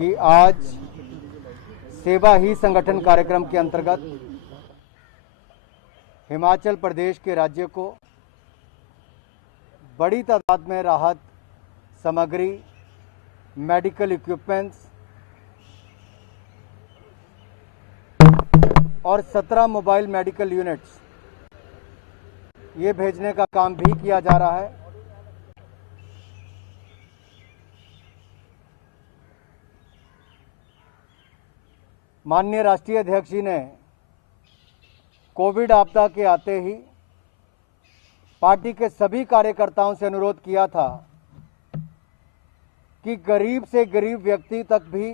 कि आज सेवा ही संगठन कार्यक्रम के अंतर्गत हिमाचल प्रदेश के राज्य को बड़ी तादाद में राहत सामग्री, मेडिकल इक्विपमेंट्स और 17 मोबाइल मेडिकल यूनिट्स ये भेजने का काम भी किया जा रहा है। माननीय राष्ट्रीय अध्यक्ष जी ने कोविड आपदा के आते ही पार्टी के सभी कार्यकर्ताओं से अनुरोध किया था कि गरीब से गरीब व्यक्ति तक भी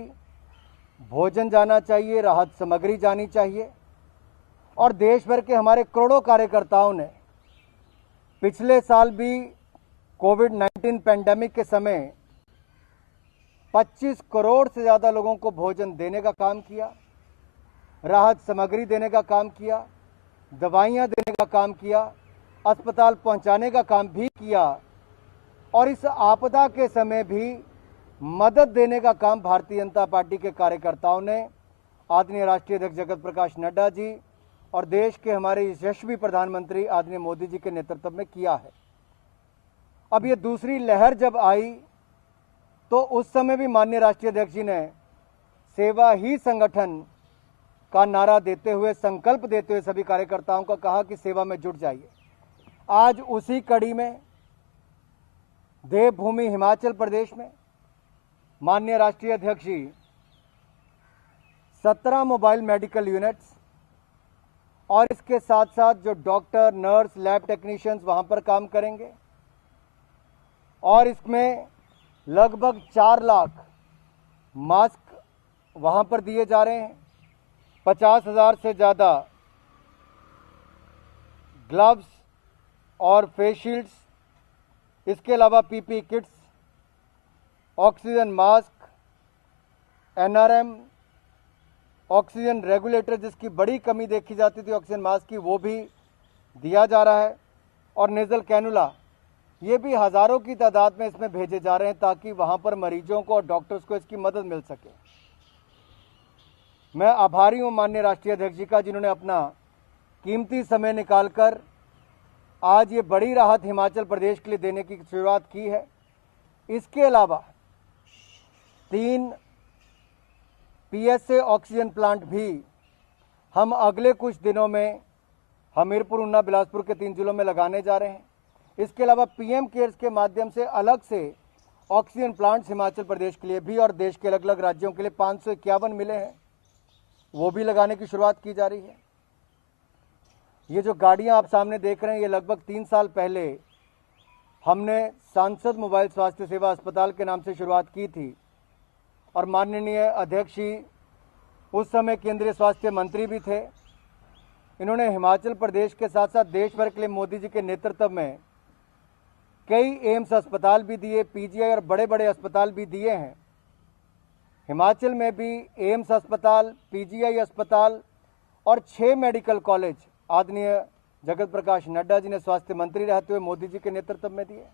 भोजन जाना चाहिए, राहत सामग्री जानी चाहिए। और देश भर के हमारे करोड़ों कार्यकर्ताओं ने पिछले साल भी कोविड-19 पैंडेमिक के समय 25 करोड़ से ज़्यादा लोगों को भोजन देने का काम किया, राहत सामग्री देने का काम किया, दवाइयाँ देने का काम किया, अस्पताल पहुँचाने का काम भी किया और इस आपदा के समय भी मदद देने का काम भारतीय जनता पार्टी के कार्यकर्ताओं ने आदरणीय राष्ट्रीय अध्यक्ष जगत प्रकाश नड्डा जी और देश के हमारे यशस्वी प्रधानमंत्री आदरणीय मोदी जी के नेतृत्व में किया है। अब ये दूसरी लहर जब आई तो उस समय भी माननीय राष्ट्रीय अध्यक्ष जी ने सेवा ही संगठन का नारा देते हुए, संकल्प देते हुए सभी कार्यकर्ताओं को कहा कि सेवा में जुट जाइए। आज उसी कड़ी में देवभूमि हिमाचल प्रदेश में माननीय राष्ट्रीय अध्यक्ष जी 17 मोबाइल मेडिकल यूनिट्स और इसके साथ साथ जो डॉक्टर, नर्स, लैब टेक्नीशियंस वहां पर काम करेंगे और इसमें लगभग 4 लाख मास्क वहां पर दिए जा रहे हैं, 50,000 से ज़्यादा ग्लव्स और फेस शील्ड्स, इसके अलावा PP kits, oxygen mask, NRM, oxygen regulator जिसकी बड़ी कमी देखी जाती थी ऑक्सीजन मास्क की, वो भी दिया जा रहा है और नेज़ल कैनुला ये भी हज़ारों की तादाद में इसमें भेजे जा रहे हैं ताकि वहाँ पर मरीजों को और डॉक्टर्स को इसकी मदद मिल सके। मैं आभारी हूँ माननीय राष्ट्रीय अध्यक्ष जी का जिन्होंने अपना कीमती समय निकालकर आज ये बड़ी राहत हिमाचल प्रदेश के लिए देने की शुरुआत की है। इसके अलावा 3 पीएसए ऑक्सीजन प्लांट भी हम अगले कुछ दिनों में हमीरपुर, ऊना, बिलासपुर के 3 जिलों में लगाने जा रहे हैं। इसके अलावा पीएम केयर्स के माध्यम से अलग से ऑक्सीजन प्लांट्स हिमाचल प्रदेश के लिए भी और देश के अलग अलग राज्यों के लिए 551 मिले हैं, वो भी लगाने की शुरुआत की जा रही है। ये जो गाड़ियां आप सामने देख रहे हैं ये लगभग 3 साल पहले हमने सांसद मोबाइल स्वास्थ्य सेवा अस्पताल के नाम से शुरुआत की थी और माननीय अध्यक्ष जी उस समय केंद्रीय स्वास्थ्य मंत्री भी थे। इन्होंने हिमाचल प्रदेश के साथ साथ देश भर के लिए मोदी जी के नेतृत्व में कई एम्स अस्पताल भी दिए, पीजीआई और बड़े बड़े अस्पताल भी दिए हैं। हिमाचल में भी एम्स अस्पताल, पीजीआई अस्पताल और 6 मेडिकल कॉलेज आदरणीय जगत प्रकाश नड्डा जी ने स्वास्थ्य मंत्री रहते हुए मोदी जी के नेतृत्व में दिए।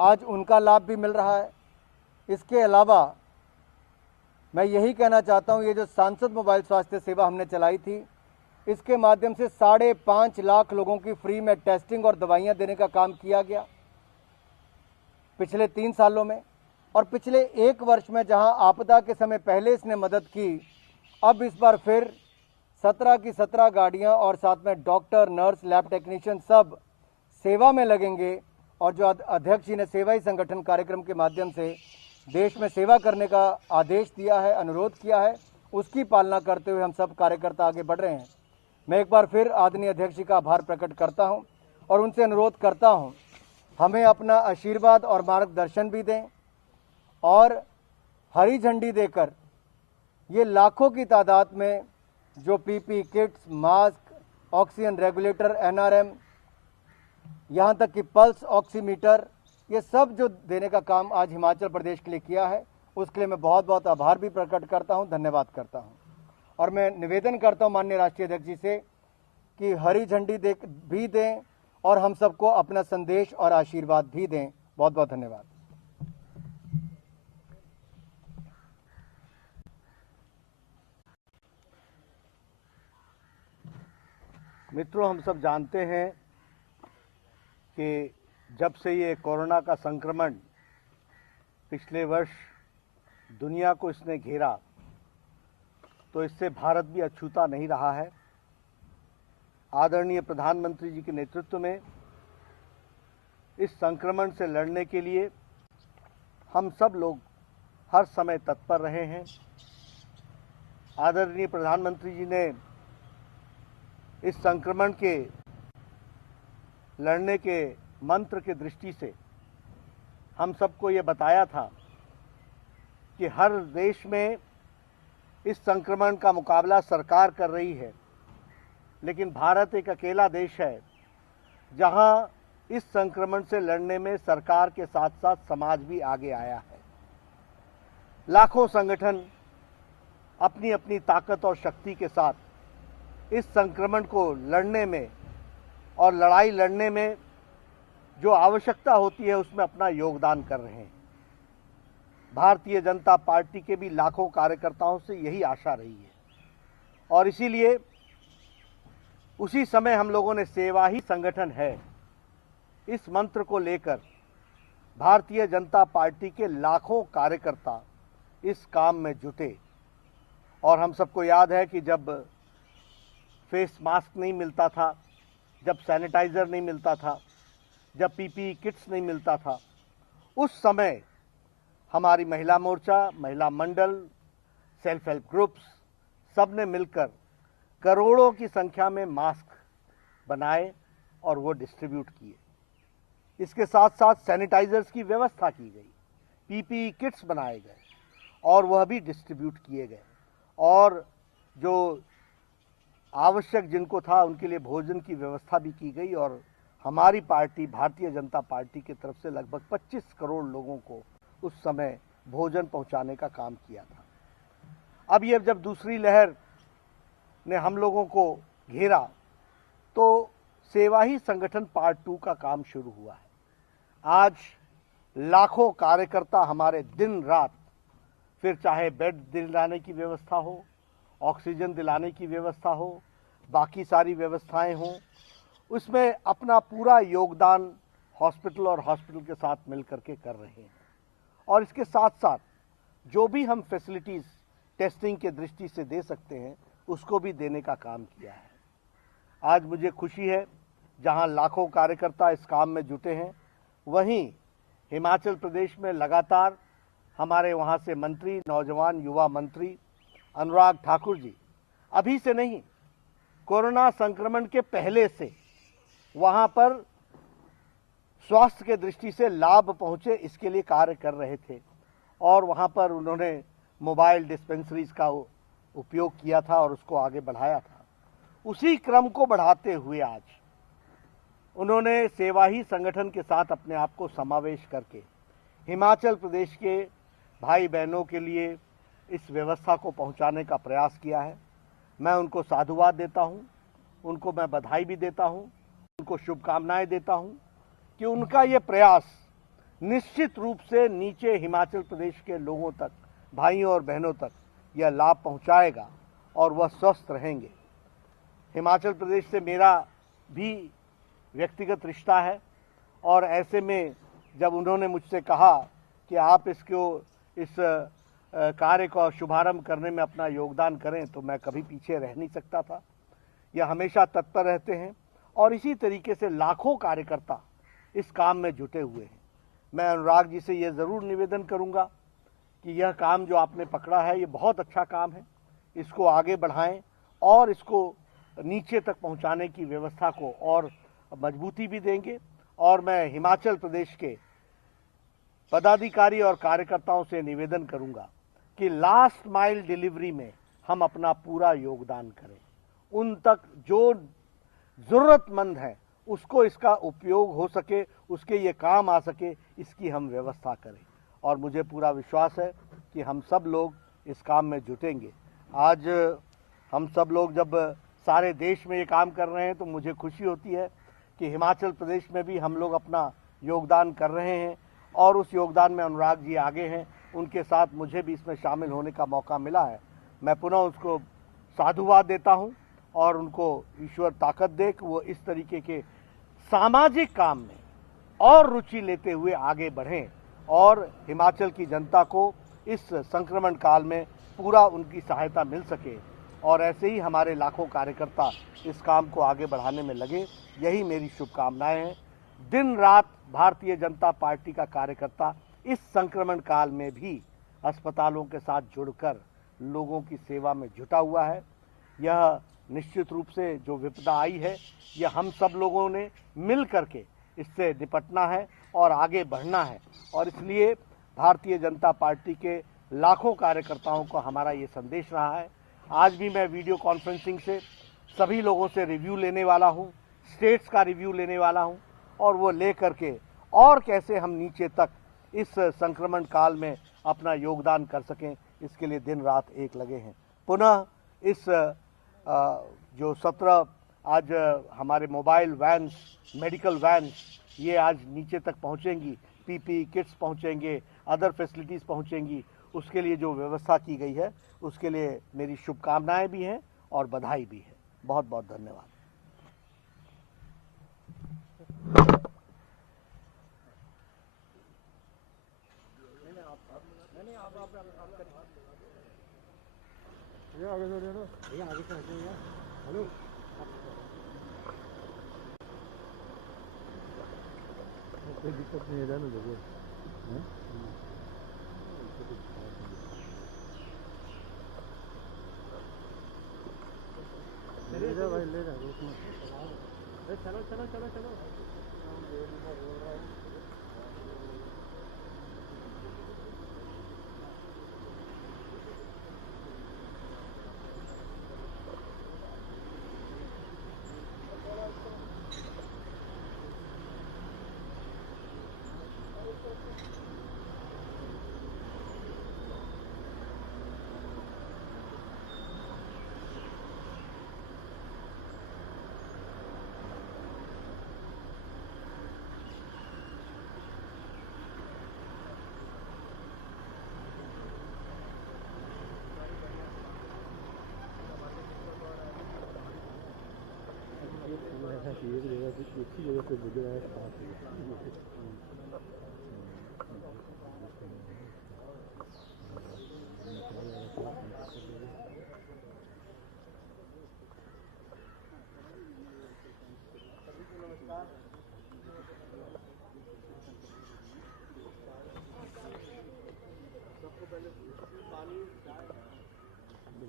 आज उनका लाभ भी मिल रहा है। इसके अलावा मैं यही कहना चाहता हूँ, ये जो सांसद मोबाइल स्वास्थ्य सेवा हमने चलाई थी इसके माध्यम से 5.5 लाख लोगों की फ्री में टेस्टिंग और दवाइयाँ देने का काम किया गया पिछले 3 सालों में। और पिछले 1 वर्ष में जहां आपदा के समय पहले इसने मदद की, अब इस बार फिर 17 की 17 गाड़ियां और साथ में डॉक्टर, नर्स, लैब टेक्नीशियन सब सेवा में लगेंगे। और जो अध्यक्ष जी ने सेवा ही संगठन कार्यक्रम के माध्यम से देश में सेवा करने का आदेश दिया है, अनुरोध किया है, उसकी पालना करते हुए हम सब कार्यकर्ता आगे बढ़ रहे हैं। मैं एक बार फिर आदरणीय अध्यक्ष जी का आभार प्रकट करता हूं और उनसे अनुरोध करता हूं हमें अपना आशीर्वाद और मार्गदर्शन भी दें और हरी झंडी देकर ये लाखों की तादाद में जो PP kits, mask, oxygen regulator, NRM, यहाँ तक कि पल्स ऑक्सीमीटर, ये सब जो देने का काम आज हिमाचल प्रदेश के लिए किया है उसके लिए मैं बहुत बहुत आभार भी प्रकट करता हूँ, धन्यवाद करता हूँ। और मैं निवेदन करता हूँ माननीय राष्ट्रीय अध्यक्ष जी से कि हरी झंडी भी दें और हम सबको अपना संदेश और आशीर्वाद भी दें। बहुत बहुत धन्यवाद। मित्रों, हम सब जानते हैं कि जब से ये कोरोना का संक्रमण पिछले वर्ष दुनिया को इसने घेरा, तो इससे भारत भी अछूता नहीं रहा है। आदरणीय प्रधानमंत्री जी के नेतृत्व में इस संक्रमण से लड़ने के लिए हम सब लोग हर समय तत्पर रहे हैं। आदरणीय प्रधानमंत्री जी ने इस संक्रमण के लड़ने के मंत्र के दृष्टि से हम सबको ये बताया था कि हर देश में इस संक्रमण का मुकाबला सरकार कर रही है, लेकिन भारत एक अकेला देश है जहां इस संक्रमण से लड़ने में सरकार के साथ साथ समाज भी आगे आया है। लाखों संगठन अपनी अपनी ताकत और शक्ति के साथ इस संक्रमण को लड़ने में और लड़ाई लड़ने में जो आवश्यकता होती है उसमें अपना योगदान कर रहे हैं। भारतीय जनता पार्टी के भी लाखों कार्यकर्ताओं से यही आशा रही है और इसीलिए उसी समय हम लोगों ने सेवा ही संगठन है इस मंत्र को लेकर भारतीय जनता पार्टी के लाखों कार्यकर्ता इस काम में जुटे। और हम सबको याद है कि जब फेस मास्क नहीं मिलता था, जब सैनिटाइज़र नहीं मिलता था, जब पीपीई किट्स नहीं मिलता था, उस समय हमारी महिला मोर्चा, महिला मंडल, सेल्फ हेल्प ग्रुप्स सब ने मिलकर करोड़ों की संख्या में मास्क बनाए और वो डिस्ट्रीब्यूट किए। इसके साथ साथ सैनिटाइजर्स की व्यवस्था की गई, पीपीई किट्स बनाए गए और वह भी डिस्ट्रीब्यूट किए गए और जो आवश्यक जिनको था उनके लिए भोजन की व्यवस्था भी की गई और हमारी पार्टी भारतीय जनता पार्टी की तरफ से लगभग 25 करोड़ लोगों को उस समय भोजन पहुंचाने का काम किया था। अब ये जब दूसरी लहर ने हम लोगों को घेरा तो सेवा ही संगठन पार्ट 2 का काम शुरू हुआ है। आज लाखों कार्यकर्ता हमारे दिन रात, फिर चाहे बेड दिलाने की व्यवस्था हो, ऑक्सीजन दिलाने की व्यवस्था हो, बाकी सारी व्यवस्थाएं हों, उसमें अपना पूरा योगदान हॉस्पिटल और हॉस्पिटल के साथ मिलकर के कर रहे हैं। और इसके साथ साथ जो भी हम फैसिलिटीज़ टेस्टिंग के दृष्टि से दे सकते हैं उसको भी देने का काम किया है। आज मुझे खुशी है जहां लाखों कार्यकर्ता इस काम में जुटे हैं, वहीं हिमाचल प्रदेश में लगातार हमारे वहां से मंत्री, नौजवान युवा मंत्री अनुराग ठाकुर जी अभी से नहीं, कोरोना संक्रमण के पहले से वहां पर स्वास्थ्य के दृष्टि से लाभ पहुंचे इसके लिए कार्य कर रहे थे और वहां पर उन्होंने मोबाइल डिस्पेंसरीज का उपयोग किया था और उसको आगे बढ़ाया था। उसी क्रम को बढ़ाते हुए आज उन्होंने सेवा ही संगठन के साथ अपने आप को समावेश करके हिमाचल प्रदेश के भाई बहनों के लिए इस व्यवस्था को पहुंचाने का प्रयास किया है। मैं उनको साधुवाद देता हूं, उनको मैं बधाई भी देता हूं, उनको शुभकामनाएं देता हूं कि उनका ये प्रयास निश्चित रूप से नीचे हिमाचल प्रदेश के लोगों तक, भाइयों और बहनों तक यह लाभ पहुंचाएगा और वह स्वस्थ रहेंगे। हिमाचल प्रदेश से मेरा भी व्यक्तिगत रिश्ता है और ऐसे में जब उन्होंने मुझसे कहा कि आप इस कार्य को शुभारंभ करने में अपना योगदान करें तो मैं कभी पीछे रह नहीं सकता था। यह हमेशा तत्पर रहते हैं और इसी तरीके से लाखों कार्यकर्ता इस काम में जुटे हुए हैं। मैं अनुराग जी से यह ज़रूर निवेदन करूंगा कि यह काम जो आपने पकड़ा है ये बहुत अच्छा काम है, इसको आगे बढ़ाएं और इसको नीचे तक पहुंचाने की व्यवस्था को और मजबूती भी देंगे। और मैं हिमाचल प्रदेश के पदाधिकारी और कार्यकर्ताओं से निवेदन करूंगा कि लास्ट माइल डिलीवरी में हम अपना पूरा योगदान करें, उन तक जो ज़रूरतमंद है उसको इसका उपयोग हो सके, उसके ये काम आ सके, इसकी हम व्यवस्था करें। और मुझे पूरा विश्वास है कि हम सब लोग इस काम में जुटेंगे। आज हम सब लोग जब सारे देश में ये काम कर रहे हैं तो मुझे खुशी होती है कि हिमाचल प्रदेश में भी हम लोग अपना योगदान कर रहे हैं और उस योगदान में अनुराग जी आगे हैं, उनके साथ मुझे भी इसमें शामिल होने का मौका मिला है। मैं पुनः उसको साधुवाद देता हूं और उनको ईश्वर ताकत दे कि वो इस तरीके के सामाजिक काम में और रुचि लेते हुए आगे बढ़ें और हिमाचल की जनता को इस संक्रमण काल में पूरा उनकी सहायता मिल सके। और ऐसे ही हमारे लाखों कार्यकर्ता इस काम को आगे बढ़ाने में लगे, यही मेरी शुभकामनाएं हैं। दिन रात भारतीय जनता पार्टी का कार्यकर्ता इस संक्रमण काल में भी अस्पतालों के साथ जुड़कर लोगों की सेवा में जुटा हुआ है। यह निश्चित रूप से जो विपदा आई है, यह हम सब लोगों ने मिल करके इससे निपटना है और आगे बढ़ना है। और इसलिए भारतीय जनता पार्टी के लाखों कार्यकर्ताओं को हमारा ये संदेश रहा है। आज भी मैं वीडियो कॉन्फ्रेंसिंग से सभी लोगों से रिव्यू लेने वाला हूँ, स्टेट्स का रिव्यू लेने वाला हूँ, और वो ले करके और कैसे हम नीचे तक इस संक्रमण काल में अपना योगदान कर सकें, इसके लिए दिन रात एक लगे हैं। पुनः इस जो 17 आज हमारे मोबाइल वैन्स, मेडिकल वैन्स, ये आज नीचे तक पहुंचेंगी, पीपी किट्स पहुंचेंगे, अदर फैसिलिटीज़ पहुंचेंगी, उसके लिए जो व्यवस्था की गई है उसके लिए मेरी शुभकामनाएं भी हैं और बधाई भी है। बहुत बहुत धन्यवाद। ये आगे से ले लो, ये आगे से हटो यार। हेलो, कोई दिक्कत नहीं है ना लोगों, हैं? ले जा भाई, ले जा, रोक मत। चलो चलो चलो चलो। ऐसा एक जगह से एक ही जगह से गुजरा है,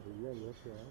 भैया ये क्या है?